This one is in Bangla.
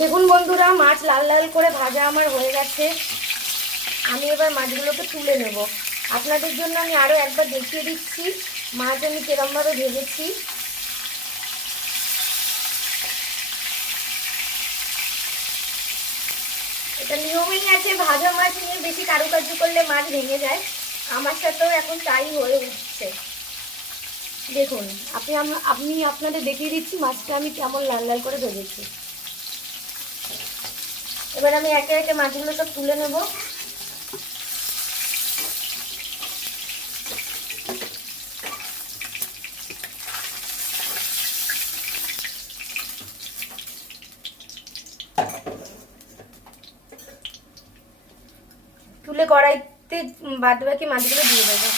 দেখুন বন্ধুরা, মাছ লাল লাল করে ভাজা আমার হয়ে গেছে। আমি এবার মাছগুলোকে তুলে নেব। আপনাদের জন্য আমি আরও একবার দেখিয়ে দিচ্ছি মাছ আমি কিরমভাবে ভেজেছি। এটা নিয়মেই আছে, ভাজা মাছ নিয়ে বেশি কারুকার্য করলে মাছ ভেঙে যায়। আমার সাথেও এখন তাই হয়ে উঠছে। দেখুন, আমি আপনাদের দেখিয়ে দিচ্ছি মাছটা আমি কেমন লাল লাল করে ভেজেছি। এবার আমি একে একে মাছগুলো সব তুলে নেব। তুলে কড়াইতে বাদ বাকি মাছগুলো দিয়ে দেবো।